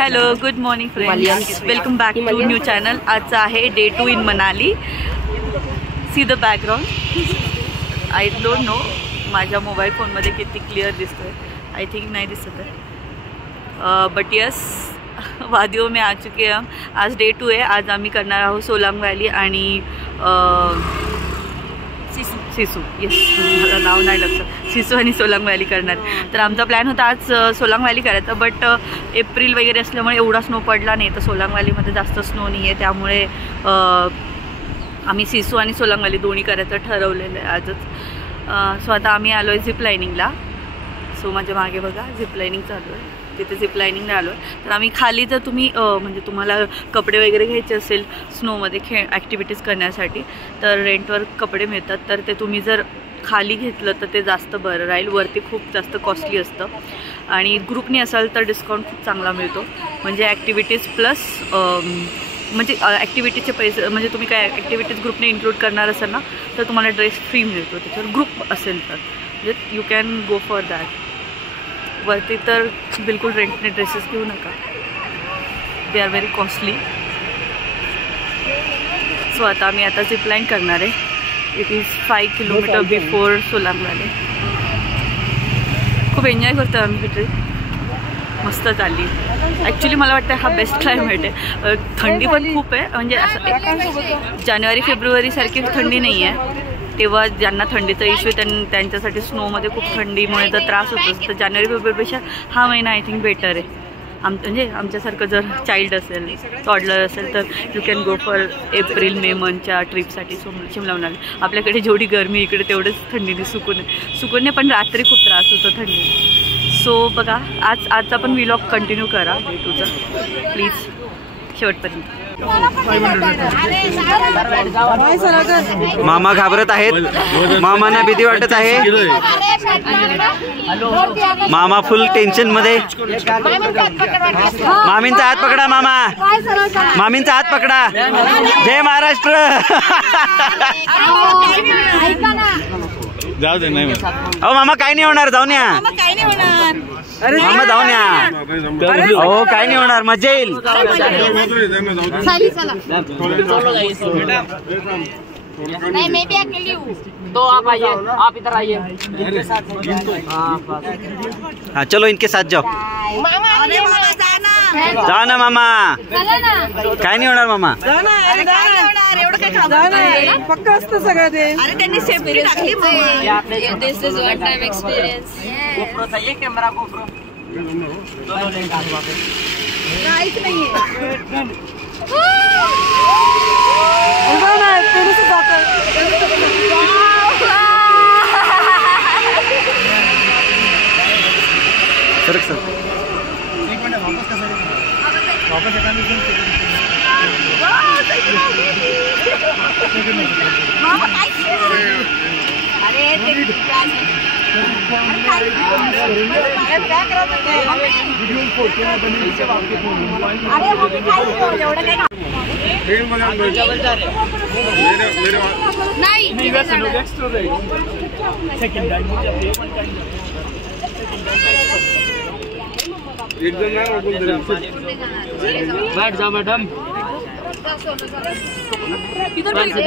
Hello, good morning friends, welcome back to new channel. आजचा आहे day 2 in Manali. See the background. I don't know माझ्या mobile फोनमध्ये किती clear दिसतोय. I think नहीं दिसत है, बट यस वादियों में आ चुके हैं हम. आज डे 2 आहे. आज आम्ही करणार आहोत सोलांग व्हॅली आणि सिसू. येस, मला नाव नाही लक्षात. सिसू आणि सोलांग व्हॅली करणार. तर आमचा प्लॅन होता आज सोलांग व्हॅली करायचा, बट एप्रिल वगैरे असल्यामुळे एवढा स्नो पडला नाही. तर सोलांग व्हॅलीमध्ये जास्त स्नो नाही आहे, त्यामुळे आम्ही सिसू आणि सोलांग व्हॅली दोन्ही करायचं ठरवलेलं आहे आजच. सो आता आम्ही आलो आहे झिप लाईनिंगला. सो माझ्या मागे बघा झिप लाईनिंग चालू आहे. तिथे झिप लाईनिंगला आलो आहे. तर आम्ही खाली जर तुम्ही म्हणजे तुम्हाला कपडे वगैरे घ्यायचे असेल स्नोमध्ये ॲक्टिव्हिटीज करण्यासाठी, तर रेंटवर कपडे मिळतात. तर ते तुम्ही जर खाली घेतलं तर ते जास्त बरं राहील. वरती खूप जास्त कॉस्टली असतं आणि ग्रुपनी असाल तर डिस्काउंट खूप चांगला मिळतो. म्हणजे ॲक्टिव्हिटीज प्लस म्हणजे ॲक्टिव्हिटीचे पैसे, म्हणजे तुम्ही काय ॲक्टिव्हिटीज ग्रुपने इन्क्लूड करणार असाल ना, तर तुम्हाला ड्रेस फ्री मिळतो त्याच्यावर, ग्रुप असेल तर. म्हणजे you can go for that. वरती तर बिलकुल रेंटने ड्रेसेस घेऊ नका, they are very costly. So आता आम्ही आता झिपलाईन करणार आहे. It is 5 kilometre before Solang valley. खूप एन्जॉय करतो आम्ही ट्रिप, मस्त चालली. ॲक्च्युली मला वाटतं हा बेस्ट क्लायमेट आहे. थंडी पण खूप आहे, म्हणजे असं जानेवारी फेब्रुवारीसारखी थंडी नाही आहे. तेव्हा ज्यांना थंडीचा इश्यू त्यांच्यासाठी स्नोमध्ये खूप थंडीमुळे जर त्रास होतो, तर जानेवारी फेब्रुवारीपेक्षा हा महिना आय थिंक बेटर आहे. म्हणजे आमच्यासारखं जर चाइल्ड असेल, टॉडलर असेल, तर you can go for April May मंथच्या ट्रिपसाठी शिमला मनाली. आपल्याकडे जेवढी गरमी इकडे तेवढंच थंडीने सुकून पण रात्री खूप त्रास होतो थंडीने. सो बघा आजचा पण व्लॉग कंटिन्यू करा डे 2चा प्लीज शेवटपर्यंत. मामा घाबरत आहेत, मामांना भीती वाटत आहे. मामा फुल टेन्शन मध्ये. मामींचा हात पकडा, मामा मामींचा हात पकडा. जय महाराष्ट्र. जाऊ दे, नाही अहो मामा काही नाही होणार, जाऊन या. मामा जाऊन या. हो काय नाही होणार, मजा येईल. नहीं, मैं भी अकेली हूँ. तो आप आइए, आप इधर आइए. हाँ चलो इनके साथ जाओ. जा ना मामा, काय नाही होणार मामा. पक्का असतं सगळं ते. अरे त्यांनी सेफ्टी टाकली. This is one time experience. GoPro चाहिए, कैमरा गोप्रो काहीच नाहीये. सरक सर. अरे बैठ जाओ मैडम.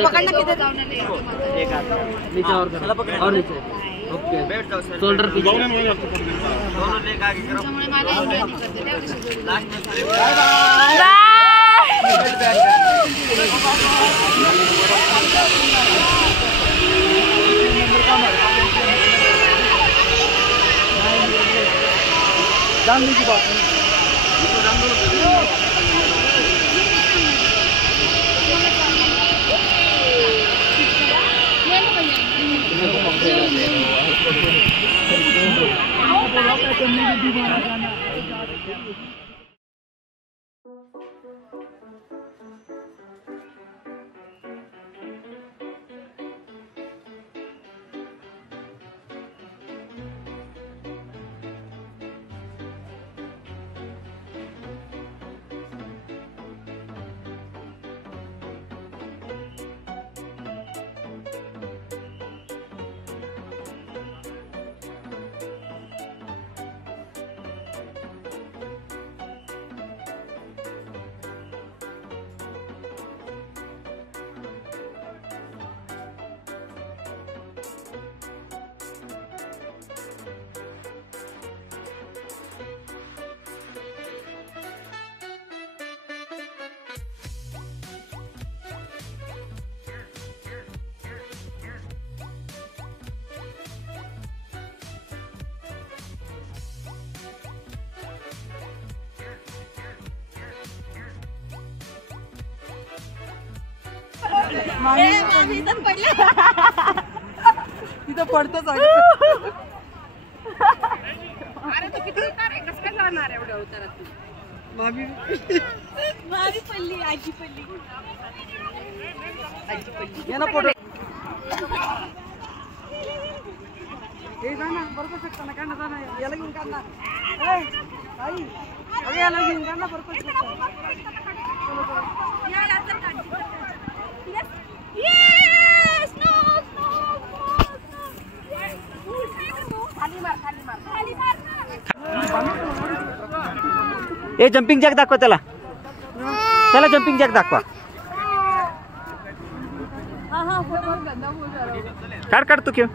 पकड़ना किधर जाऊन नीचे और नीचे. ओके, शोल्डर पीछे. जानने की बात है. तिथं पडतच आहे. मामी पडली, आजी पडली. याला फोटो हे जाना बरोबर शकता ना, काढा जाना, याला घेऊन काढ ना. आई अरे याला घेऊन काढ ना बरोबर. ए जम्पिंग जॅक दाखवा त्याला, त्याला जम्पिंग जॅक दाखवा. काढ काढ तू क्यों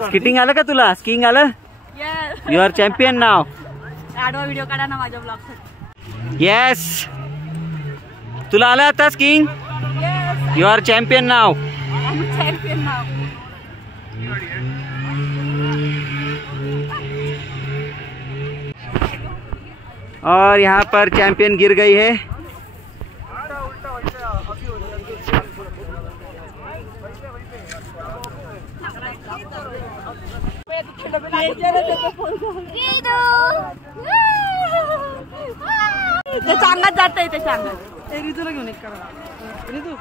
स्कीटिंग आलं का तुला? स्कीइंग आलं? यू आर चॅम्पियन नाव. आडवा व्हिडिओ काढा ना माझ्या ब्लॉगसाठी. येस, तुला आलं आता skiing? You are champion now. Champion now. और यहाँ पर चैंपियन गिर गई है. ते सांगत जात आहे, ते सांगत रितूला घेऊन एक करा. रितू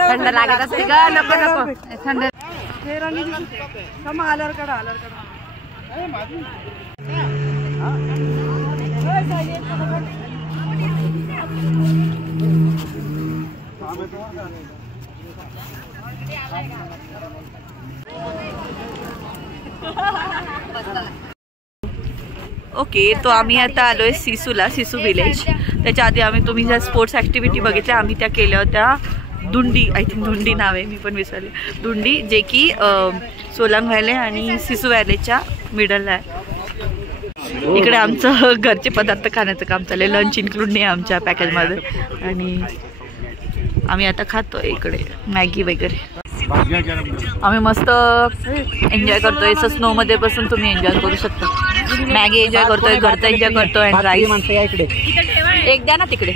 थंड लागत असते का? नको नको थंड. आल्यावर काढा, आल्यावर काढा. ओके, तो आम्ही आता आलोय सिसूला, सिसू विलेज. त्याच्या आधी आम्ही तुम्ही ज्या स्पोर्ट्स ॲक्टिव्हिटी बघितल्या आम्ही त्या केल्या होत्या. दुंडी, आय थिंक दुंडी नाव आहे, मी पण विसरले. दुंडी, जे की सोलांग व्हॅली आणि सिसू व्हॅलीच्या मिडलला आहे. इकडे आमचं घरचे पदार्थ खाण्याचं काम चाललंय. लंच इन्क्लूड नाही आमच्या पॅकेजमध्ये. आणि आम्ही आता खातोय इकडे मॅगी वगैरे. आम्ही मस्त एन्जॉय करतोय. स्नोमध्ये बसून तुम्ही एन्जॉय करू शकता. मॅगी एन्जॉय करतोय, घरचं एन्जॉय करतोय. राईस एक द्या ना तिकडे.